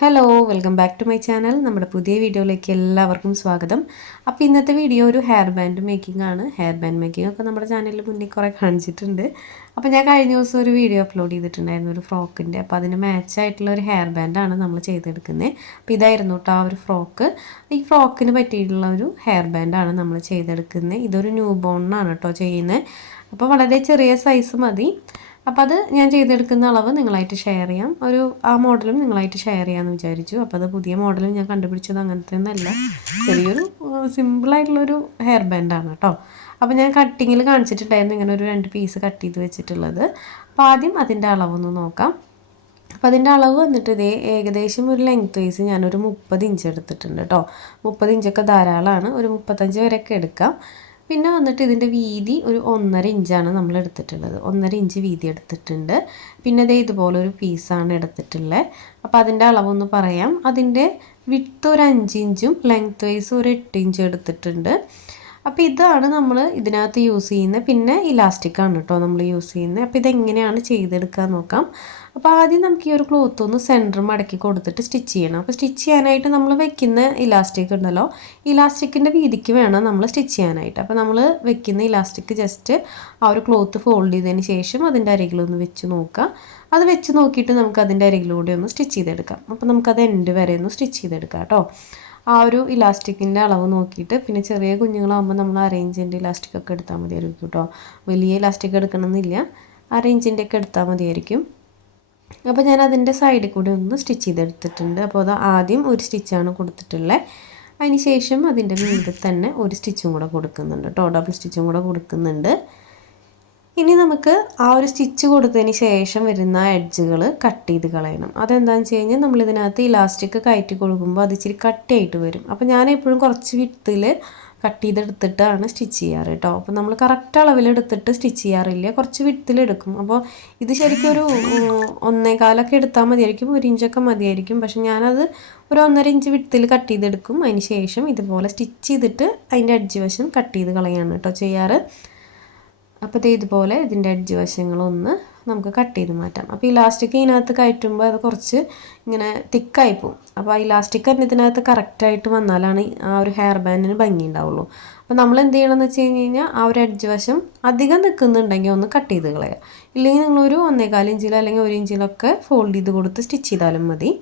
Hello welcome back to my channel. നമ്മുടെ പുതിയ വീഡിയോയിലേക്ക് എല്ലാവർക്കും സ്വാഗതം. അപ്പോൾ ഇന്നത്തെ വീഡിയോ ഒരു ഹെയർ ബാൻഡ് മേക്കിംഗ് ആണ്. ഹെയർ ബാൻഡ് മേക്കിംഗ് ഒക്കെ നമ്മുടെ ചാനലിൽ മുന്നേ കുറേ കാണിച്ചിട്ടുണ്ട്. അപ്പോൾ ഞാൻ കഴിഞ്ഞ ദിവസം ഒരു വീഡിയോ അപ്ലോഡ് ചെയ്തിട്ടുണ്ടായിരുന്നു ഒരു ഫ്രോക്കിൻ്റെ. അപ്പോൾ അതിന് മാച്ചായിട്ടുള്ള ഒരു ഹെയർ ബാൻഡാണ് നമ്മൾ ചെയ്തെടുക്കുന്നത്. അപ്പോൾ ഇതായിരുന്നു കേട്ടോ ആ ഒരു ഫ്രോക്ക്. ഈ ഫ്രോക്കിന് പറ്റിയിട്ടുള്ള ഒരു ഹെയർ ബാൻഡാണ് നമ്മൾ ചെയ്തെടുക്കുന്നത്. ഇതൊരു ന്യൂ ബോണിനാണ് കേട്ടോ ചെയ്യുന്നത്. അപ്പോൾ വളരെ ചെറിയ സൈസ് മതി. അപ്പോൾ അത് ഞാൻ ചെയ്തെടുക്കുന്ന അളവ് നിങ്ങളായിട്ട് ഷെയർ ചെയ്യാം. ആ മോഡലും നിങ്ങളായിട്ട് ഷെയർ ചെയ്യാമെന്ന് വിചാരിച്ചു. അപ്പോൾ അത് പുതിയ മോഡലും ഞാൻ കണ്ടുപിടിച്ചത് അങ്ങനത്തെ ഒന്നല്ല, ചെറിയൊരു സിമ്പിളായിട്ടുള്ളൊരു ഹെയർ ബാൻഡാണ് കേട്ടോ. അപ്പോൾ ഞാൻ കട്ടിങ്ങിൽ കാണിച്ചിട്ടുണ്ടായിരുന്നു ഇങ്ങനെ ഒരു 2 പീസ് കട്ട് ചെയ്ത് വെച്ചിട്ടുള്ളത്. അപ്പോൾ ആദ്യം അതിൻ്റെ അളവൊന്ന് നോക്കാം. അപ്പോൾ അതിൻ്റെ അളവ് വന്നിട്ട് ഇതേ ഏകദേശം ഒരു ലെങ്ത് വൈസ് ഞാനൊരു 30 ഇഞ്ച് എടുത്തിട്ടുണ്ട് കേട്ടോ. 30 ഇഞ്ചൊക്കെ ധാരാളമാണ്, ഒരു 35 വരെയൊക്കെ എടുക്കാം. പിന്നെ വന്നിട്ട് ഇതിൻ്റെ വീതി ഒരു 1.5 ഇഞ്ചാണ് നമ്മൾ എടുത്തിട്ടുള്ളത്. 1.5 ഇഞ്ച് വീതി എടുത്തിട്ടുണ്ട്. പിന്നെ അതേ ഇതുപോലൊരു പീസാണ് എടുത്തിട്ടുള്ളത്. അപ്പോൾ അതിൻ്റെ അളവൊന്ന് പറയാം. അതിൻ്റെ വിഡ്ത്ത് ഒരു 5 ഇഞ്ചും ലെങ്ത് വൈസ് ഒരു 8 ഇഞ്ചും എടുത്തിട്ടുണ്ട്. അപ്പോൾ ഇതാണ് നമ്മൾ ഇതിനകത്ത് യൂസ് ചെയ്യുന്നത്. പിന്നെ ഇലാസ്റ്റിക്കാണ് കേട്ടോ നമ്മൾ യൂസ് ചെയ്യുന്നത്. അപ്പോൾ ഇതെങ്ങനെയാണ് ചെയ്തെടുക്കാൻ നോക്കാം. അപ്പോൾ ആദ്യം നമുക്ക് ഈ ഒരു ക്ലോത്ത് ഒന്ന് സെൻറ്റർ മടക്കി കൊടുത്തിട്ട് സ്റ്റിച്ച് ചെയ്യണം. അപ്പോൾ സ്റ്റിച്ച് ചെയ്യാനായിട്ട് നമ്മൾ വെക്കുന്ന ഇലാസ്റ്റിക് ഉണ്ടല്ലോ, ഇലാസ്റ്റിക്കിൻ്റെ വീതിക്ക് വേണം നമ്മൾ സ്റ്റിച്ച് ചെയ്യാനായിട്ട്. അപ്പോൾ നമ്മൾ വെക്കുന്ന ഇലാസ്റ്റിക് ജസ്റ്റ് ആ ഒരു ക്ലോത്ത് ഫോൾഡ് ചെയ്തതിന് ശേഷം അതിൻ്റെ അരികിലൊന്ന് വെച്ച് നോക്കുക. അത് വെച്ച് നോക്കിയിട്ട് നമുക്ക് അതിൻ്റെ അരികിലൂടെ ഒന്ന് സ്റ്റിച്ച് ചെയ്തെടുക്കാം. അപ്പോൾ നമുക്കത് എൻഡ് വരെ ഒന്ന് സ്റ്റിച്ച് ചെയ്തെടുക്കാം കേട്ടോ. ആ ഒരു ഇലാസ്റ്റിക്കിൻ്റെ അളവ് നോക്കിയിട്ട്, പിന്നെ ചെറിയ കുഞ്ഞുങ്ങളാകുമ്പോൾ നമ്മൾ അറേഞ്ചിൻ്റെ ഇലാസ്റ്റിക്കൊക്കെ എടുത്താൽ മതിയായിരിക്കും കേട്ടോ. വലിയ ഇലാസ്റ്റിക് എടുക്കണമെന്നില്ല, അറേഞ്ചിൻ്റെ ഒക്കെ എടുത്താൽ മതിയായിരിക്കും. അപ്പോൾ ഞാൻ അതിൻ്റെ സൈഡിൽ കൂടി ഒന്ന് സ്റ്റിച്ച് ചെയ്തെടുത്തിട്ടുണ്ട്. അപ്പോൾ അത് ആദ്യം ഒരു സ്റ്റിച്ചാണ് കൊടുത്തിട്ടുള്ളത്. അതിന് ശേഷം അതിൻ്റെ മുകളിൽ തന്നെ ഒരു സ്റ്റിച്ചും കൂടെ കൊടുക്കുന്നുണ്ട് കേട്ടോ, ഡബിൾ സ്റ്റിച്ചും കൂടെ കൊടുക്കുന്നുണ്ട്. ഇനി നമുക്ക് ആ ഒരു സ്റ്റിച്ച് കൊടുത്തതിന് ശേഷം വരുന്ന എഡ്ജുകൾ കട്ട് ചെയ്ത് കളയണം. അതെന്താണെന്ന് വെച്ച് കഴിഞ്ഞാൽ നമ്മളിതിനകത്ത് ഇലാസ്റ്റിക് കയറ്റി കൊടുക്കുമ്പോൾ അത് ഇച്ചിരി കട്ടിയായിട്ട് വരും. അപ്പോൾ ഞാൻ എപ്പോഴും കുറച്ച് വിട്ടിൽ കട്ട് ചെയ്തെടുത്തിട്ടാണ് സ്റ്റിച്ച് ചെയ്യാറ് കേട്ടോ. അപ്പോൾ നമ്മൾ കറക്റ്റ് അളവിലെടുത്തിട്ട് സ്റ്റിച്ച് ചെയ്യാറില്ല, കുറച്ച് വിട്ടിലെടുക്കും. അപ്പോൾ ഇത് ശരിക്കും ഒരു 1.25 എടുത്താൽ മതിയായിരിക്കും, 1 ഇഞ്ചൊക്കെ മതിയായിരിക്കും. പക്ഷെ ഞാനത് ഒരു 1.5 ഇഞ്ച് വിട്ടിൽ കട്ട് ചെയ്തെടുക്കും. അതിന് ശേഷം ഇതുപോലെ സ്റ്റിച്ച് ചെയ്തിട്ട് അതിൻ്റെ എഡ്ജ് വശം കട്ട് ചെയ്ത് കളയാണ് കേട്ടോ ചെയ്യാറ്. അപ്പോൾ ഇതുപോലെ ഇതിൻ്റെ എഡ്ജ് വശങ്ങളൊന്ന് നമുക്ക് കട്ട് ചെയ്ത് മാറ്റാം. അപ്പോൾ ഇലാസ്റ്റിക് ഇതിനകത്ത് കയറ്റുമ്പോൾ അത് കുറച്ച് ഇങ്ങനെ തിക്കായി പോകും. അപ്പോൾ ആ ഇലാസ്റ്റിക് തന്നെ ഇതിനകത്ത് കറക്റ്റായിട്ട് വന്നാലാണ് ആ ഒരു ഹെയർ ബാൻഡിന് ഭംഗി ഉണ്ടാവുള്ളൂ. അപ്പോൾ നമ്മൾ എന്ത് ചെയ്യണമെന്ന് വെച്ച് കഴിഞ്ഞാൽ ആ ഒരു എഡ്ജ് വശം അധികം നിൽക്കുന്നുണ്ടെങ്കിൽ ഒന്ന് കട്ട് ചെയ്ത് കളയുക. ഇല്ലെങ്കിൽ നിങ്ങളൊരു 1.25 ഇഞ്ചിലോ അല്ലെങ്കിൽ 1 ഇഞ്ചിലൊക്കെ ഫോൾഡ് ചെയ്ത് കൊടുത്ത് സ്റ്റിച്ച് ചെയ്താലും മതി.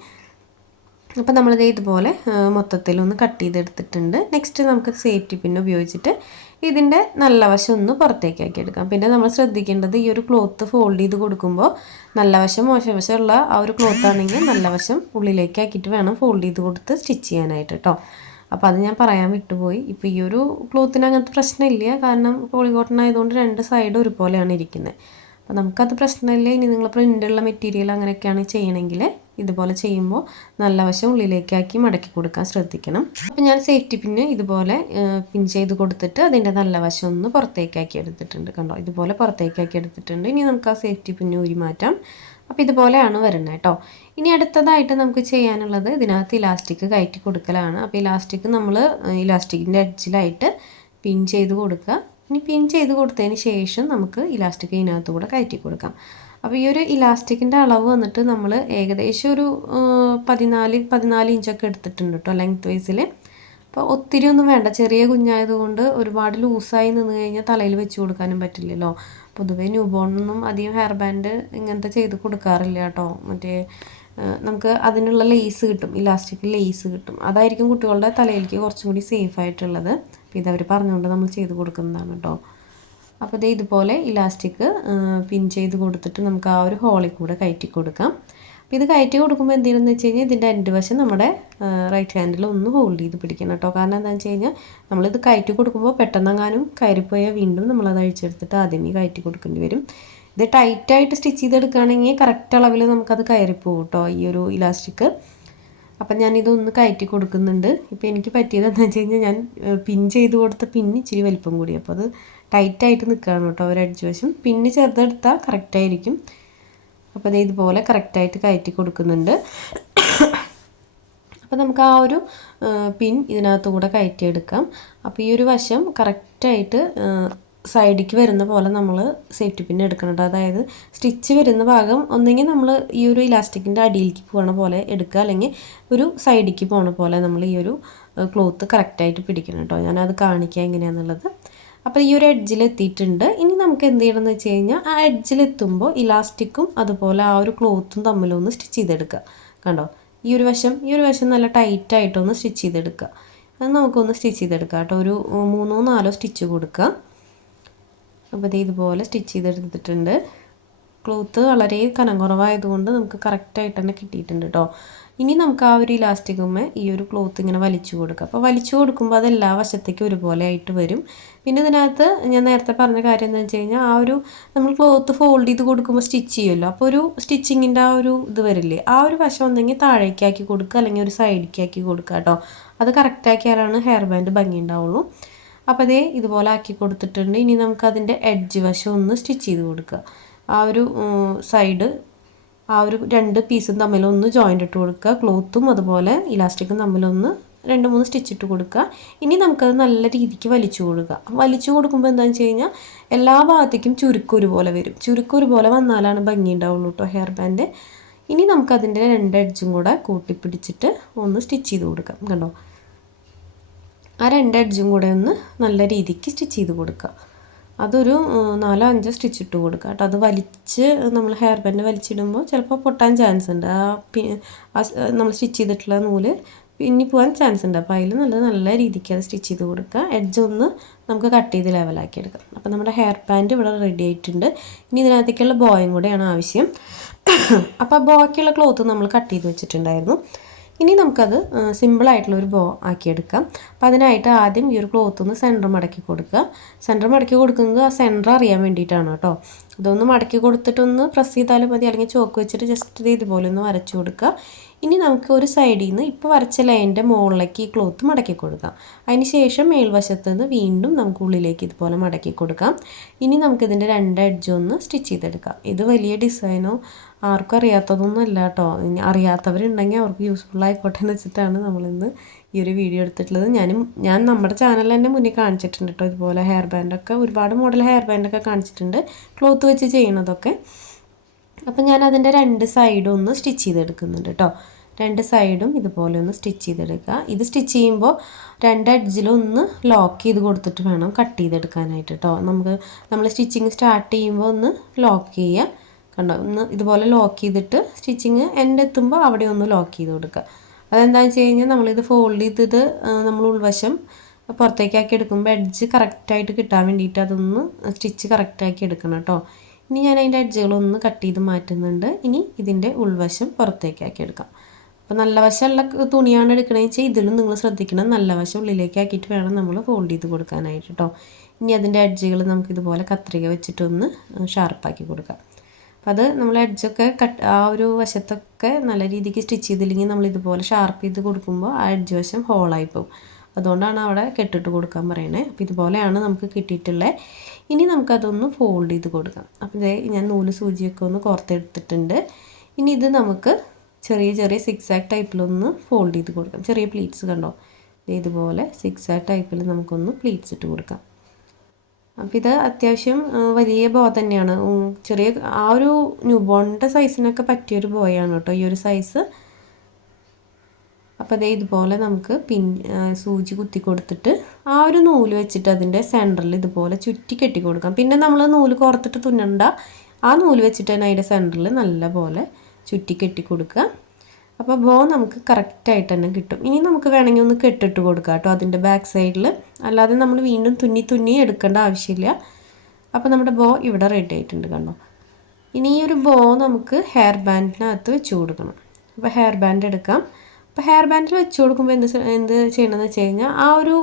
അപ്പോൾ നമ്മളിത് ഇതുപോലെ മൊത്തത്തിലൊന്ന് കട്ട് ചെയ്തെടുത്തിട്ടുണ്ട്. നെക്സ്റ്റ് നമുക്ക് സേഫ്റ്റി പിൻ ഉപയോഗിച്ചിട്ട് ഇതിൻ്റെ നല്ല വശം ഒന്ന് പുറത്തേക്കാക്കി എടുക്കാം. പിന്നെ നമ്മൾ ശ്രദ്ധിക്കേണ്ടത് ഈ ഒരു ക്ലോത്ത് ഫോൾഡ് ചെയ്ത് കൊടുക്കുമ്പോൾ നല്ല വശം മോശം വശമുള്ള ആ ഒരു ക്ലോത്ത് ആണെങ്കിൽ നല്ല വശം ഉള്ളിലേക്ക് ആക്കിയിട്ട് വേണം ഫോൾഡ് ചെയ്ത് കൊടുത്ത് സ്റ്റിച്ച് ചെയ്യാനായിട്ട് കേട്ടോ. അപ്പോൾ അത് ഞാൻ പറയാൻ വിട്ടുപോയി. ഇപ്പോൾ ഈ ഒരു ക്ലോത്തിന് അങ്ങനത്തെ പ്രശ്നമില്ല, കാരണം പോളികോട്ടൺ ആയതുകൊണ്ട് 2 സൈഡ് ഒരുപോലെയാണ് ഇരിക്കുന്നത്. അപ്പോൾ നമുക്കത് പ്രശ്നമില്ല. ഇനി നിങ്ങൾ പ്രിൻ്റുള്ള മെറ്റീരിയൽ അങ്ങനെയൊക്കെയാണ് ചെയ്യണമെങ്കിൽ ഇതുപോലെ ചെയ്യുമ്പോൾ നല്ല വശം ഉള്ളിലേക്കാക്കി മടക്കി കൊടുക്കാൻ ശ്രദ്ധിക്കണം. അപ്പോൾ ഞാൻ സേഫ്റ്റി പിന്ന് ഇതുപോലെ പിൻ ചെയ്ത് കൊടുത്തിട്ട് അതിൻ്റെ നല്ല വശം ഒന്ന് പുറത്തേക്കാക്കി എടുത്തിട്ടുണ്ട്. കണ്ടോ, ഇതുപോലെ പുറത്തേക്കാക്കി എടുത്തിട്ടുണ്ട്. ഇനി നമുക്ക് ആ സേഫ്റ്റി പിന്ന് ഊരി മാറ്റാം. അപ്പോൾ ഇതുപോലെയാണ് വരുന്നത് കേട്ടോ. ഇനി അടുത്തതായിട്ട് നമുക്ക് ചെയ്യാനുള്ളത് ഇതിനകത്ത് ഇലാസ്റ്റിക് കയറ്റി കൊടുക്കലാണ്. അപ്പോൾ ഇലാസ്റ്റിക് നമ്മൾ ഇലാസ്റ്റിക്കിൻ്റെ എഡ്ജിലായിട്ട് പിൻ ചെയ്ത് കൊടുക്കുക. ഇനി പിൻ ചെയ്ത് കൊടുത്തതിന് ശേഷം നമുക്ക് ഇലാസ്റ്റിക് ഇതിനകത്ത് കൂടെ കയറ്റി കൊടുക്കാം. അപ്പോൾ ഈ ഒരു ഇലാസ്റ്റിക്കിൻ്റെ അളവ് വന്നിട്ട് നമ്മൾ ഏകദേശം ഒരു 14 ഇഞ്ചൊക്കെ എടുത്തിട്ടുണ്ട് കേട്ടോ ലെങ്ത് വൈസിൽ. അപ്പോൾ ഒത്തിരി ഒന്നും വേണ്ട, ചെറിയ കുഞ്ഞായതുകൊണ്ട് ഒരുപാട് ലൂസായി നിന്ന് കഴിഞ്ഞാൽ തലയിൽ വെച്ച് കൊടുക്കാനും പറ്റില്ലല്ലോ. പൊതുവേ ന്യൂ ബോണിനൊന്നും അധികം ഹെയർ ബാൻഡ് ഇങ്ങനത്തെ ചെയ്ത് കൊടുക്കാറില്ല കേട്ടോ. നമുക്ക് അതിനുള്ള ലേസ് കിട്ടും, ഇലാസ്റ്റിക് ലേസ് കിട്ടും. അതായിരിക്കും കുട്ടികളുടെ തലയിലേക്ക് കുറച്ചും കൂടി സേഫ് ആയിട്ടുള്ളത്. അപ്പോൾ ഇതവർ പറഞ്ഞുകൊണ്ട് നമ്മൾ ചെയ്ത് കൊടുക്കുന്നതാണ് കേട്ടോ. അപ്പോൾ ഇതുപോലെ ഇലാസ്റ്റിക് പിൻ ചെയ്ത് കൊടുത്തിട്ട് നമുക്ക് ആ ഒരു ഹോളിൽ കൂടെ കയറ്റി കൊടുക്കാം. അപ്പോൾ ഇത് കയറ്റി കൊടുക്കുമ്പോൾ എന്ത് ചെയ്യണമെന്ന് വെച്ച് കഴിഞ്ഞാൽ ഇതിൻ്റെ എൻഡ് വശം നമ്മുടെ റൈറ്റ് ഹാൻഡിൽ ഒന്ന് ഹോൾഡ് ചെയ്ത് പിടിക്കണം കേട്ടോ. കാരണം എന്താണെന്ന് വെച്ച് കഴിഞ്ഞാൽ നമ്മളിത് കയറ്റി കൊടുക്കുമ്പോൾ പെട്ടെന്നെങ്ങാനും കയറിപ്പോയാൽ വീണ്ടും നമ്മളത് അഴിച്ചെടുത്തിട്ട് ആദ്യമേ കയറ്റി കൊടുക്കേണ്ടി വരും. ഇത് ടൈറ്റായിട്ട് സ്റ്റിച്ച് ചെയ്തെടുക്കുകയാണെങ്കിൽ കറക്റ്റ് അളവിൽ നമുക്കത് കയറിപ്പോകും കേട്ടോ ഈ ഒരു ഇലാസ്റ്റിക്. അപ്പം ഞാനിതൊന്ന് കയറ്റി കൊടുക്കുന്നുണ്ട്. ഇപ്പോൾ എനിക്ക് പറ്റിയത് എന്താണെന്ന് വെച്ച് കഴിഞ്ഞാൽ ഞാൻ പിൻ ചെയ്ത് കൊടുത്ത പിന്ന് ഇച്ചിരി വലിപ്പം കൂടി, അപ്പോൾ അത് ടൈറ്റായിട്ട് നിൽക്കുകയാണ് കേട്ടോ ഒരു എഡ്ജ് വശം. പിന്ന് ചെറുതെടുത്താൽ കറക്റ്റായിരിക്കും. അപ്പോൾ ഇതുപോലെ കറക്റ്റായിട്ട് കയറ്റി കൊടുക്കുന്നുണ്ട്. അപ്പോൾ നമുക്ക് ആ ഒരു പിൻ ഇതിനകത്ത് കൂടെ കയറ്റിയെടുക്കാം. അപ്പോൾ ഈ ഒരു വശം കറക്റ്റായിട്ട് സൈഡിലേക്ക് വരുന്ന പോലെ നമ്മൾ സേഫ്റ്റി പിൻ എടുക്കണം. അതായത് സ്റ്റിച്ച് വരുന്ന ഭാഗം ഒന്നെങ്കിൽ നമ്മൾ ഈ ഒരു ഇലാസ്റ്റിക്കിൻ്റെ അടിയിലേക്ക് പോകണ പോലെ എടുക്കുക, അല്ലെങ്കിൽ ഒരു സൈഡിലേക്ക് പോകണ പോലെ നമ്മൾ ഈ ഒരു ക്ലോത്ത് കറക്റ്റായിട്ട് പിടിക്കണം കേട്ടോ. ഞാനത് കാണിക്കാം എങ്ങനെയാണെന്നുള്ളത്. അപ്പോൾ ഈ ഒരു എഡ്ജിലെത്തിയിട്ടുണ്ട്. ഇനി നമുക്ക് എന്ത് ചെയ്യണമെന്ന് വെച്ച് കഴിഞ്ഞാൽ ആ എഡ്ജിലെത്തുമ്പോൾ ഇലാസ്റ്റിക്കും അതുപോലെ ആ ഒരു ക്ലോത്തും തമ്മിലൊന്ന് സ്റ്റിച്ച് ചെയ്തെടുക്കുക. കണ്ടോ, ഈ ഒരു വശം നല്ല ടൈറ്റായിട്ടൊന്ന് സ്റ്റിച്ച് ചെയ്തെടുക്കുക. അത് നമുക്കൊന്ന് സ്റ്റിച്ച് ചെയ്തെടുക്കാം കേട്ടോ. ഒരു 3-4 സ്റ്റിച്ച് കൊടുക്കുക. അപ്പോൾ ഇത് ഇതുപോലെ സ്റ്റിച്ച് ചെയ്തെടുത്തിട്ടുണ്ട്. ക്ലോത്ത് വളരെ കനം കുറവായതുകൊണ്ട് നമുക്ക് കറക്റ്റായിട്ട് തന്നെ കിട്ടിയിട്ടുണ്ട് കേട്ടോ. ഇനി നമുക്ക് ആ ഒരു ഇലാസ്റ്റിക്കുമ്മേ ഈ ഒരു ക്ലോത്ത് ഇങ്ങനെ വലിച്ചു കൊടുക്കുക. അപ്പോൾ വലിച്ചു കൊടുക്കുമ്പോൾ അത് എല്ലാ വശത്തേക്കും ഒരുപോലെ ആയിട്ട് വരും. പിന്നെ ഇതിനകത്ത് ഞാൻ നേരത്തെ പറഞ്ഞ കാര്യം എന്താണെന്ന് വെച്ച് കഴിഞ്ഞാൽ, ആ ഒരു നമ്മൾ ക്ലോത്ത് ഫോൾഡ് ചെയ്ത് കൊടുക്കുമ്പോൾ സ്റ്റിച്ച് ചെയ്യുമല്ലോ, അപ്പോൾ ഒരു സ്റ്റിച്ചിങ്ങിൻ്റെ ആ ഒരു ഇത് വരില്ലേ, ആ ഒരു വശം ഒന്നെങ്കിൽ താഴേക്കാക്കി കൊടുക്കുക, അല്ലെങ്കിൽ ഒരു സൈഡിലേക്കാക്കി കൊടുക്കുക കേട്ടോ. അത് കറക്റ്റാക്കിയാലാണ് ഹെയർ ബാൻഡ് ഭംഗി ഉണ്ടാവുള്ളൂ. അപ്പോൾ അതേ ഇതുപോലെ ആക്കി കൊടുത്തിട്ടുണ്ട്. ഇനി നമുക്കതിൻ്റെ എഡ്ജ് വശം ഒന്ന് സ്റ്റിച്ച് ചെയ്ത് കൊടുക്കുക. ആ ഒരു സൈഡ്, ആ ഒരു 2 പീസും തമ്മിലൊന്ന് ജോയിൻ്റ് ഇട്ട് കൊടുക്കുക. ക്ലോത്തും അതുപോലെ ഇലാസ്റ്റിക്കും തമ്മിലൊന്ന് 2-3 സ്റ്റിച്ച് ഇട്ട് കൊടുക്കുക. ഇനി നമുക്കത് നല്ല രീതിക്ക് വലിച്ചു കൊടുക്കുക. വലിച്ചു കൊടുക്കുമ്പോൾ എന്താണെന്ന് വെച്ച് കഴിഞ്ഞാൽ എല്ലാ ഭാഗത്തേക്കും ചുരുക്കം ഒരുപോലെ വരും. ചുരുക്കം ഒരുപോലെ വന്നാലാണ് ഭംഗി ഉണ്ടാവുള്ളൂ കേട്ടോ ഹെയർ ബാൻഡ്. ഇനി നമുക്കതിൻ്റെ 2 എഡ്ജും കൂടെ കൂട്ടിപ്പിടിച്ചിട്ട് ഒന്ന് സ്റ്റിച്ച് ചെയ്ത് കൊടുക്കാം. കണ്ടോ, ആ 2 എഡ്ജും കൂടെ ഒന്ന് നല്ല രീതിക്ക് സ്റ്റിച്ച് ചെയ്ത് കൊടുക്കുക. അതൊരു 4-5 സ്റ്റിച്ച് ഇട്ട് കൊടുക്കുക കേട്ടോ. അത് വലിച്ച് നമ്മൾ ഹെയർ ബാൻഡ് വലിച്ചിടുമ്പോൾ ചിലപ്പോൾ പൊട്ടാൻ ചാൻസ് ഉണ്ട്. നമ്മൾ സ്റ്റിച്ച് ചെയ്തിട്ടുള്ള നൂല് പിന്നി പോകാൻ ചാൻസ് ഉണ്ട്. അപ്പോൾ അതിൽ നല്ല രീതിക്ക് അത് സ്റ്റിച്ച് ചെയ്ത് കൊടുക്കുക. എഡ്ജ് ഒന്ന് നമുക്ക് കട്ട് ചെയ്ത് ലെവലാക്കി എടുക്കാം. അപ്പോൾ നമ്മുടെ ഹെയർ ബാൻഡ് ഇവിടെ റെഡി ആയിട്ടുണ്ട്. ഇനി ഇതിനകത്തേക്കുള്ള ബോയും കൂടെയാണ് ആവശ്യം. അപ്പോൾ ആ ബോയ്ക്കുള്ള ക്ലോത്ത് നമ്മൾ കട്ട് ചെയ്ത് വെച്ചിട്ടുണ്ടായിരുന്നു. ഇനി നമുക്കത് സിമ്പിളായിട്ടുള്ളൊരു ബോ ആക്കിയെടുക്കാം. അപ്പോൾ അതിനായിട്ട് ആദ്യം ഈ ഒരു ക്ലോത്ത് ഒന്ന് സെൻറ്റർ മടക്കി കൊടുക്കുക. സെൻറ്റർ മടക്കി കൊടുക്കുന്നത് ആ സെൻറ്റർ അറിയാൻ വേണ്ടിയിട്ടാണ് കേട്ടോ. ഇതൊന്ന് മടക്കി കൊടുത്തിട്ടൊന്ന് പ്രസ് ചെയ്താലും മതി, അല്ലെങ്കിൽ ചോക്ക് വെച്ചിട്ട് ജസ്റ്റ് ഇതുപോലെ ഒന്ന് വരച്ചു കൊടുക്കുക. ഇനി നമുക്ക് ഒരു സൈഡിൽ നിന്ന് ഇപ്പോൾ വരച്ച ലൈനിൻ്റെ മുകളിലേക്ക് ഈ ക്ലോത്ത് മടക്കി കൊടുക്കാം. അതിന് ശേഷം മേൽവശത്ത് നിന്ന് വീണ്ടും നമുക്ക് ഉള്ളിലേക്ക് ഇതുപോലെ മടക്കി കൊടുക്കാം. ഇനി നമുക്കിതിൻ്റെ 2 എഡ്ജ് ഒന്ന് സ്റ്റിച്ച് ചെയ്തെടുക്കാം. ഇത് വലിയ ഡിസൈനോ ആർക്കും അറിയാത്തതൊന്നും അല്ല കേട്ടോ. അറിയാത്തവരുണ്ടെങ്കിൽ അവർക്ക് യൂസ്ഫുൾ ആയിക്കോട്ടെ എന്ന് വെച്ചിട്ടാണ് നമ്മളിന്ന് ഈ ഒരു വീഡിയോ എടുത്തിട്ടുള്ളത്. ഞാൻ നമ്മുടെ ചാനലിൽ തന്നെ മുന്നേ കാണിച്ചിട്ടുണ്ട് കേട്ടോ. ഇതുപോലെ ഹെയർ ബാൻഡൊക്കെ ഒരുപാട് മോഡൽ ഹെയർ ബാൻഡൊക്കെ കാണിച്ചിട്ടുണ്ട്, ക്ലോത്ത് വെച്ച് ചെയ്യണതൊക്കെ. അപ്പം ഞാൻ അതിൻ്റെ 2 സൈഡും ഒന്ന് സ്റ്റിച്ച് ചെയ്തെടുക്കുന്നുണ്ട് കേട്ടോ. 2 സൈഡും ഇതുപോലെ ഒന്ന് സ്റ്റിച്ച് ചെയ്തെടുക്കുക. ഇത് സ്റ്റിച്ച് ചെയ്യുമ്പോൾ 2 എഡ്ജിലൊന്ന് ലോക്ക് ചെയ്ത് കൊടുത്തിട്ട് വേണം കട്ട് ചെയ്തെടുക്കാനായിട്ട് കേട്ടോ. നമ്മൾ സ്റ്റിച്ചിങ് സ്റ്റാർട്ട് ചെയ്യുമ്പോൾ ഒന്ന് ലോക്ക് ചെയ്യുക. കണ്ടോ, ഒന്ന് ഇതുപോലെ ലോക്ക് ചെയ്തിട്ട് സ്റ്റിച്ചിങ് എൻഡ് എത്തുമ്പോൾ അവിടെ ഒന്ന് ലോക്ക് ചെയ്ത് കൊടുക്കുക. അതെന്താണെന്ന് വെച്ച് കഴിഞ്ഞാൽ നമ്മളിത് ഫോൾഡ് ചെയ്തിട്ട് നമ്മൾ ഉൾവശം പുറത്തേക്കാക്കി എടുക്കുമ്പോൾ എഡ്ജ് കറക്റ്റായിട്ട് കിട്ടാൻ വേണ്ടിയിട്ട് അതൊന്ന് സ്റ്റിച്ച് കറക്റ്റാക്കി എടുക്കണം കേട്ടോ. ഇനി ഞാൻ അതിൻ്റെ എഡ്ജുകളൊന്ന് കട്ട് ചെയ്ത് മാറ്റുന്നുണ്ട്. ഇനി ഇതിൻ്റെ ഉൾവശം പുറത്തേക്കാക്കി എടുക്കാം. അപ്പോൾ നല്ല വശമുള്ള തുണിയാണ് എടുക്കണമെന്ന് വെച്ചാൽ ഇതിലും നിങ്ങൾ ശ്രദ്ധിക്കണം, നല്ല വശം ഉള്ളിലേക്ക് ആക്കിയിട്ട് വേണം നമ്മൾ ഫോൾഡ് ചെയ്ത് കൊടുക്കാനായിട്ട് കേട്ടോ. ഇനി അതിൻ്റെ എഡ്ജുകൾ നമുക്കിതുപോലെ കത്രിക വെച്ചിട്ടൊന്ന് ഷാർപ്പാക്കി കൊടുക്കാം. അപ്പോൾ അത് നമ്മൾ എഡ്ജൊക്കെ ആ ഒരു വശത്തൊക്കെ നല്ല രീതിക്ക് സ്റ്റിച്ച് ചെയ്തില്ലെങ്കിൽ നമ്മൾ ഇതുപോലെ ഷാർപ്പ് ചെയ്ത് കൊടുക്കുമ്പോൾ ആ എഡ്ജ് വശം ഹോളായി പോകും. അതുകൊണ്ടാണ് അവിടെ കെട്ടിട്ട് കൊടുക്കാൻ പറയണേ. അപ്പോൾ ഇതുപോലെയാണ് നമുക്ക് കിട്ടിയിട്ടുള്ളത്. ഇനി നമുക്കതൊന്ന് ഫോൾഡ് ചെയ്ത് കൊടുക്കാം. അപ്പോൾ ഞാൻ നൂല് സൂചിയൊക്കെ ഒന്ന് കോർത്തെടുത്തിട്ടുണ്ട്. ഇനി ഇത് നമുക്ക് ചെറിയ സിക്സാക് ടൈപ്പിലൊന്ന് ഫോൾഡ് ചെയ്ത് കൊടുക്കാം. ചെറിയ പ്ലീറ്റ്സ് കണ്ടോ, ഇതുപോലെ സിക്സാക് ടൈപ്പിൽ നമുക്കൊന്ന് പ്ലീറ്റ്സ് ഇട്ട് കൊടുക്കാം. അപ്പോൾ ഇത് അത്യാവശ്യം വലിയ ബോ തന്നെയാണ്. ചെറിയ ആ ഒരു ന്യൂ ബോണിൻ്റെ സൈസിനൊക്കെ പറ്റിയൊരു ബോയാണ് കേട്ടോ ഈ ഒരു സൈസ്. അപ്പോൾ ഇതുപോലെ നമുക്ക് സൂചി കുത്തി കൊടുത്തിട്ട് ആ ഒരു നൂല് വെച്ചിട്ട് അതിൻ്റെ സെൻറ്ററിൽ ഇതുപോലെ ചുറ്റി കെട്ടി കൊടുക്കാം. പിന്നെ നമ്മൾ നൂല് കോർത്തിട്ട് തുന്നണ്ട, ആ നൂല് വെച്ചിട്ട് തന്നെ അതിൻ്റെ സെൻറ്ററിൽ നല്ല പോലെ ചുറ്റി കെട്ടി കൊടുക്കുക. അപ്പോൾ ബോ നമുക്ക് കറക്റ്റായിട്ട് തന്നെ കിട്ടും. ഇനി നമുക്ക് വേണമെങ്കിൽ ഒന്ന് കെട്ടിട്ട് കൊടുക്കാം കേട്ടോ അതിൻ്റെ ബാക്ക് സൈഡിൽ, അല്ലാതെ നമ്മൾ വീണ്ടും തുന്നി എടുക്കേണ്ട ആവശ്യമില്ല. അപ്പോൾ നമ്മുടെ ബോ ഇവിടെ റെഡി ആയിട്ടുണ്ട് കണ്ടോ. ഇനി ഈ ഒരു ബോ നമുക്ക് ഹെയർ ബാൻഡിനകത്ത് വെച്ച് കൊടുക്കണം. അപ്പോൾ ഹെയർ ബാൻഡ് എടുക്കാം. അപ്പോൾ ഹെയർ ബാൻഡിൽ വെച്ച് കൊടുക്കുമ്പോൾ എന്ത് ചെയ്യണമെന്ന് വെച്ച് കഴിഞ്ഞാൽ ആ ഒരു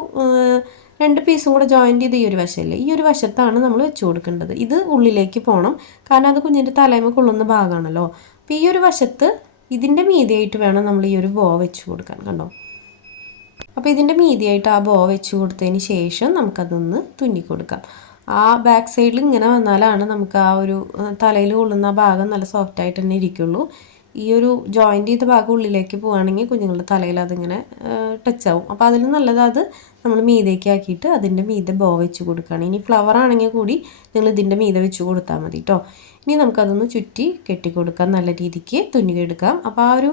2 പീസും കൂടെ ജോയിൻറ്റ് ചെയ്ത് ഈ ഒരു വശമല്ലേ, ഈ ഒരു വശത്താണ് നമ്മൾ വെച്ച് കൊടുക്കേണ്ടത്. ഇത് ഉള്ളിലേക്ക് പോകണം, കാരണം അത് കുഞ്ഞിൻ്റെ തലയിമ കൊള്ളുന്ന ഭാഗമാണല്ലോ. അപ്പോൾ ഈ ഒരു വശത്ത് ഇതിൻ്റെ മീതിയായിട്ട് വേണം നമ്മൾ ഈ ഒരു ബോ വെച്ച് കൊടുക്കാൻ കണ്ടോ. അപ്പോൾ ഇതിൻ്റെ മീതിയായിട്ട് ആ ബോ വെച്ച് കൊടുത്തതിന് ശേഷം നമുക്കതൊന്ന് തുന്നി കൊടുക്കാം. ആ ബാക്ക് സൈഡിൽ ഇങ്ങനെ വന്നാലാണ് നമുക്ക് ആ ഒരു തലയിൽ കൊള്ളുന്ന ഭാഗം നല്ല സോഫ്റ്റായിട്ട് തന്നെ ഇരിക്കുള്ളൂ. ഈ ഒരു ജോയിൻ്റ് ചെയ്ത ഭാഗം ഉള്ളിലേക്ക് പോവുകയാണെങ്കിൽ കുഞ്ഞുങ്ങളുടെ തലയിൽ അതിങ്ങനെ ടച്ച് ആവും. അപ്പോൾ അതിൽ നല്ലത് അത് നമ്മൾ മീതേക്ക് ആക്കിയിട്ട് അതിൻ്റെ മീതെ ബോ വെച്ച് കൊടുക്കുകയാണ്. ഇനി ഫ്ലവർ ആണെങ്കിൽ കൂടി നിങ്ങൾ ഇതിൻ്റെ മീതെ വെച്ച് കൊടുത്താൽ മതി കേട്ടോ. ഇനി നമുക്കതൊന്ന് ചുറ്റി കെട്ടിക്കൊടുക്കാം, നല്ല രീതിക്ക് തുന്നിയെടുക്കാം. അപ്പോൾ ആ ഒരു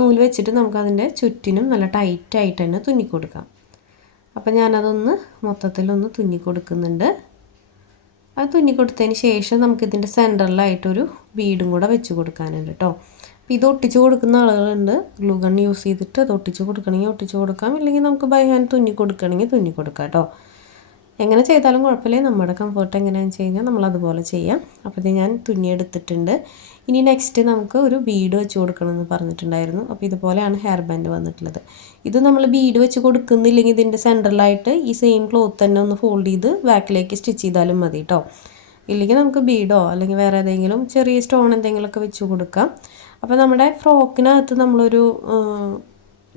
നൂല് വെച്ചിട്ട് നമുക്കതിൻ്റെ ചുറ്റിനും നല്ല ടൈറ്റായിട്ട് തന്നെ തുന്നിക്കൊടുക്കാം. അപ്പോൾ ഞാനതൊന്ന് മൊത്തത്തിലൊന്ന് തുന്നിക്കൊടുക്കുന്നുണ്ട്. അത് തുന്നിക്കൊടുത്തതിന് ശേഷം നമുക്കിതിൻ്റെ സെൻറ്ററിലായിട്ടൊരു ബീഡും കൂടെ വെച്ച് കൊടുക്കാനുണ്ട് കേട്ടോ. അപ്പോൾ ഇത് ഒട്ടിച്ച് കൊടുക്കുന്ന ആളുകളുണ്ട്. ഗ്ലൂ ഗൺ യൂസ് ചെയ്തിട്ട് അത് ഒട്ടിച്ച് കൊടുക്കണമെങ്കിൽ ഒട്ടിച്ച് കൊടുക്കാം, ഇല്ലെങ്കിൽ നമുക്ക് ബൈ ഹാൻഡ് തുന്നി കൊടുക്കണമെങ്കിൽ തുന്നി കൊടുക്കാം കേട്ടോ. എങ്ങനെ ചെയ്താലും കുഴപ്പമില്ല, നമ്മുടെ കംഫർട്ട് എങ്ങനെയാണെന്ന് വെച്ച് കഴിഞ്ഞാൽ നമ്മളതുപോലെ ചെയ്യാം. അപ്പോൾ ഇത് ഞാൻ തുന്നിയെടുത്തിട്ടുണ്ട്. ഇനി നെക്സ്റ്റ് നമുക്ക് ഒരു ബീഡ് വെച്ച് കൊടുക്കണമെന്ന് പറഞ്ഞിട്ടുണ്ടായിരുന്നു. അപ്പോൾ ഇതുപോലെയാണ് ഹെയർ ബാൻഡ് വന്നിട്ടുള്ളത്. ഇത് നമ്മൾ ബീഡ് വെച്ച് കൊടുക്കുന്നില്ലെങ്കിൽ ഇതിൻ്റെ സെൻറ്ററിലായിട്ട് ഈ സെയിം ക്ലോത്ത് തന്നെ ഒന്ന് ഫോൾഡ് ചെയ്ത് ബാക്കിലേക്ക് സ്റ്റിച്ച് ചെയ്താലും മതി കേട്ടോ. ഇല്ലെങ്കിൽ നമുക്ക് ബീഡോ അല്ലെങ്കിൽ വേറെ ഏതെങ്കിലും ചെറിയ സ്റ്റോൺ എന്തെങ്കിലുമൊക്കെ വെച്ച് കൊടുക്കാം. അപ്പോൾ നമ്മുടെ ഫ്രോക്കിനകത്ത് നമ്മളൊരു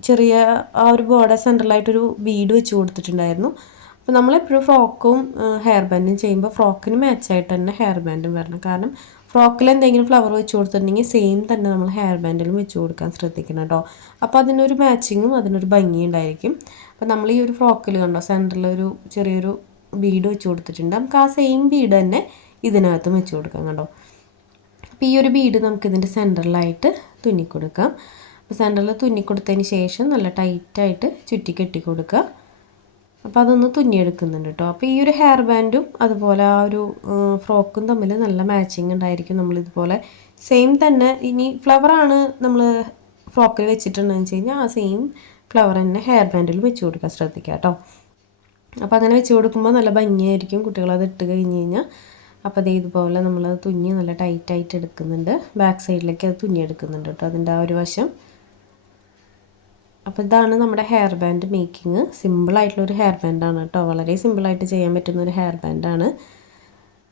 ചെറിയ ആ ഒരു ബോർഡർ സെൻറ്ററിലായിട്ടൊരു ബീഡ് വെച്ച് കൊടുത്തിട്ടുണ്ടായിരുന്നു. അപ്പോൾ നമ്മളെപ്പോഴും ഫ്രോക്കും ഹെയർ ബാൻഡും ചെയ്യുമ്പോൾ ഫ്രോക്കിന് മാച്ചായിട്ട് തന്നെ ഹെയർ ബാൻഡും വരണം. കാരണം ഫ്രോക്കിൽ എന്തെങ്കിലും ഫ്ലവർ വെച്ച് കൊടുത്തിട്ടുണ്ടെങ്കിൽ സെയിം തന്നെ നമ്മൾ ഹെയർ ബാൻഡിലും വെച്ച് കൊടുക്കാൻ ശ്രദ്ധിക്കണം കേട്ടോ. അപ്പോൾ അതിനൊരു മാച്ചിങ്ങും അതിനൊരു ഭംഗിയും ഉണ്ടായിരിക്കും. അപ്പോൾ നമ്മൾ ഈ ഒരു ഫ്രോക്കിൽ കണ്ടോ സെൻറ്ററിലൊരു ചെറിയൊരു ബീഡ് വെച്ച് കൊടുത്തിട്ടുണ്ട്. നമുക്ക് ആ സെയിം ബീഡ് തന്നെ ഇതിനകത്തും വെച്ച് കൊടുക്കാം കണ്ടോ. അപ്പോൾ ഈ ഒരു ബീഡ് നമുക്കിതിൻ്റെ സെൻറ്ററിലായിട്ട് തുന്നിക്കൊടുക്കാം. അപ്പോൾ സെൻറ്ററിൽ തുന്നിക്കൊടുത്തതിന് ശേഷം നല്ല ടൈറ്റായിട്ട് ചുറ്റി കെട്ടി കൊടുക്കുക. അപ്പോൾ അതൊന്ന് തുന്നിയെടുക്കുന്നുണ്ട് കേട്ടോ. അപ്പോൾ ഈ ഒരു ഹെയർ ബാൻഡും അതുപോലെ ആ ഒരു ഫ്രോക്കും തമ്മിൽ നല്ല മാച്ചിങ് ഉണ്ടായിരിക്കും. നമ്മളിതുപോലെ സെയിം തന്നെ ഇനി ഫ്ലവറാണ് നമ്മൾ ഫ്രോക്കിൽ വെച്ചിട്ടുണ്ടെന്ന് വെച്ച് കഴിഞ്ഞാൽ ആ സെയിം ഫ്ലവർ തന്നെ ഹെയർ ബാൻഡിൽ വെച്ച് കൊടുക്കാൻ ശ്രദ്ധിക്കുക കേട്ടോ. അപ്പോൾ അങ്ങനെ വെച്ച് കൊടുക്കുമ്പോൾ നല്ല ഭംഗിയായിരിക്കും കുട്ടികളത് ഇട്ട് കഴിഞ്ഞ് കഴിഞ്ഞാൽ. അപ്പോൾ അത് ഇതുപോലെ നമ്മൾ തുന്നി നല്ല ടൈറ്റായിട്ട് എടുക്കുന്നുണ്ട്. ബാക്ക് സൈഡിലേക്ക് അത് തുന്നിയെടുക്കുന്നുണ്ട് കേട്ടോ, അതിൻ്റെ ആ ഒരു വശം. അപ്പോൾ ഇതാണ് നമ്മുടെ ഹെയർ ബാൻഡ് മേക്കിങ്. സിമ്പിളായിട്ടുള്ളൊരു ഹെയർ ബാൻഡാണ് കേട്ടോ, വളരെ സിമ്പിളായിട്ട് ചെയ്യാൻ പറ്റുന്നൊരു ഹെയർ ബാൻഡാണ്.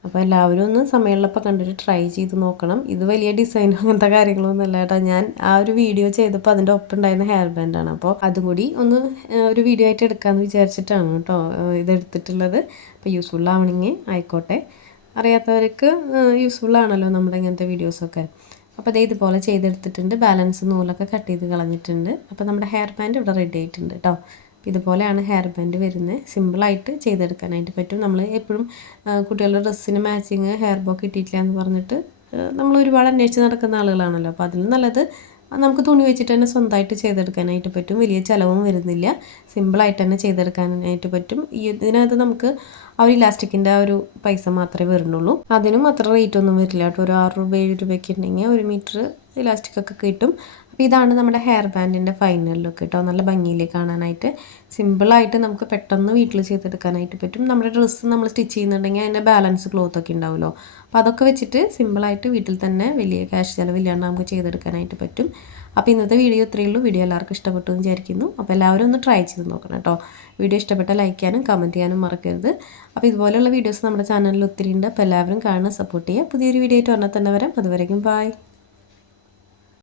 അപ്പോൾ എല്ലാവരും ഒന്ന് സമയമുള്ളപ്പോൾ കണ്ടിട്ട് ട്രൈ ചെയ്ത് നോക്കണം. ഇത് വലിയ ഡിസൈനും അങ്ങനത്തെ കാര്യങ്ങളൊന്നും അല്ല കേട്ടോ. ഞാൻ ആ ഒരു വീഡിയോ ചെയ്തപ്പോൾ അതിൻ്റെ ഒപ്പം ഉണ്ടായിരുന്ന ഹെയർ ബാൻഡാണ്. അപ്പോൾ അതും കൂടി ഒന്ന് ഒരു വീഡിയോ ആയിട്ട് എടുക്കാമെന്ന് വിചാരിച്ചിട്ടാണ് കേട്ടോ ഇതെടുത്തിട്ടുള്ളത്. അപ്പോൾ യൂസ്ഫുൾ ആവണമെങ്കിൽ ആയിക്കോട്ടെ, അറിയാത്തവർക്ക് യൂസ്ഫുൾ ആണല്ലോ നമ്മുടെ ഇങ്ങനത്തെ വീഡിയോസൊക്കെ. അപ്പോൾ അതേ ഇതുപോലെ ചെയ്തെടുത്തിട്ടുണ്ട്. ബാലൻസ് നൂലൊക്കെ കട്ട് ചെയ്ത് കളഞ്ഞിട്ടുണ്ട്. അപ്പോൾ നമ്മുടെ ഹെയർ ബാൻഡ് ഇവിടെ റെഡി ആയിട്ടുണ്ട് കേട്ടോ. ഇതുപോലെയാണ് ഹെയർ ബാൻഡ് വരുന്നത്. സിമ്പിളായിട്ട് ചെയ്തെടുക്കാനായിട്ട് പറ്റും. നമ്മൾ എപ്പോഴും കുട്ടികളുടെ ഡ്രസ്സിന് മാച്ചിങ് ഹെയർ ബോ കിട്ടിയിട്ടില്ല എന്ന് പറഞ്ഞിട്ട് നമ്മൾ ഒരുപാട് അന്വേഷിച്ച് നടക്കുന്ന ആളുകളാണല്ലോ. അപ്പോൾ അതിൽ നല്ലത് നമുക്ക് തുണി വെച്ചിട്ട് തന്നെ സ്വന്തമായിട്ട് ചെയ്തെടുക്കാനായിട്ട് പറ്റും. വലിയ ചിലവും വരുന്നില്ല, സിമ്പിളായിട്ട് തന്നെ ചെയ്തെടുക്കാനായിട്ട് പറ്റും. ഇതിനകത്ത് നമുക്ക് ആ ഒരു ഇലാസ്റ്റിക്കിൻ്റെ ആ ഒരു പൈസ മാത്രമേ വരുന്നുള്ളൂ. അതിനും അത്ര റേറ്റ് ഒന്നും വരില്ല കേട്ടോ. ഒരു 6 രൂപ 7 രൂപയ്ക്ക് ഉണ്ടെങ്കിൽ 1 മീറ്റർ ഇലാസ്റ്റിക്കൊക്കെ കിട്ടും. അപ്പോൾ ഇതാണ് നമ്മുടെ ഹെയർ ബാൻഡിൻ്റെ ഫൈനൽ ലുക്ക് കേട്ടോ. നല്ല ഭംഗിയിലേക്ക് കാണാനായിട്ട് സിമ്പിളായിട്ട് നമുക്ക് പെട്ടെന്ന് വീട്ടിൽ ചെയ്തെടുക്കാനായിട്ട് പറ്റും. നമ്മുടെ ഡ്രസ്സ് നമ്മൾ സ്റ്റിച്ച് ചെയ്യുന്നുണ്ടെങ്കിൽ അതിൻ്റെ ബാലൻസ് ക്ലോത്തൊക്കെ ഉണ്ടാവുമല്ലോ. അപ്പോൾ അതൊക്കെ വെച്ചിട്ട് സിമ്പിളായിട്ട് വീട്ടിൽ തന്നെ വലിയ ക്യാഷ് ചിലവില്ലാണ്ട് നമുക്ക് ചെയ്തെടുക്കാനായിട്ട് പറ്റും. അപ്പോൾ ഇന്നത്തെ വീഡിയോ ഇത്രയേ ഉള്ളൂ. വീഡിയോ എല്ലാവർക്കും ഇഷ്ടപ്പെട്ടു എന്ന് വിചാരിക്കുന്നു. അപ്പോൾ എല്ലാവരും ഒന്ന് ട്രൈ ചെയ്ത് നോക്കണം കേട്ടോ. വീഡിയോ ഇഷ്ടപ്പെട്ടാൽ ലൈക്ക് ചെയ്യാനും കമൻറ്റ് ചെയ്യാനും മറക്കരുത്. അപ്പോൾ ഇതുപോലെയുള്ള വീഡിയോസ് നമ്മുടെ ചാനലിൽ ഒത്തിരി ഉണ്ട്. അപ്പോൾ എല്ലാവരും കാണുക, സപ്പോർട്ട് ചെയ്യുക. പുതിയൊരു വീഡിയോ ആയിട്ട് വന്നാൽ തന്നെ വരാം. അതുവരെയും ബൈ.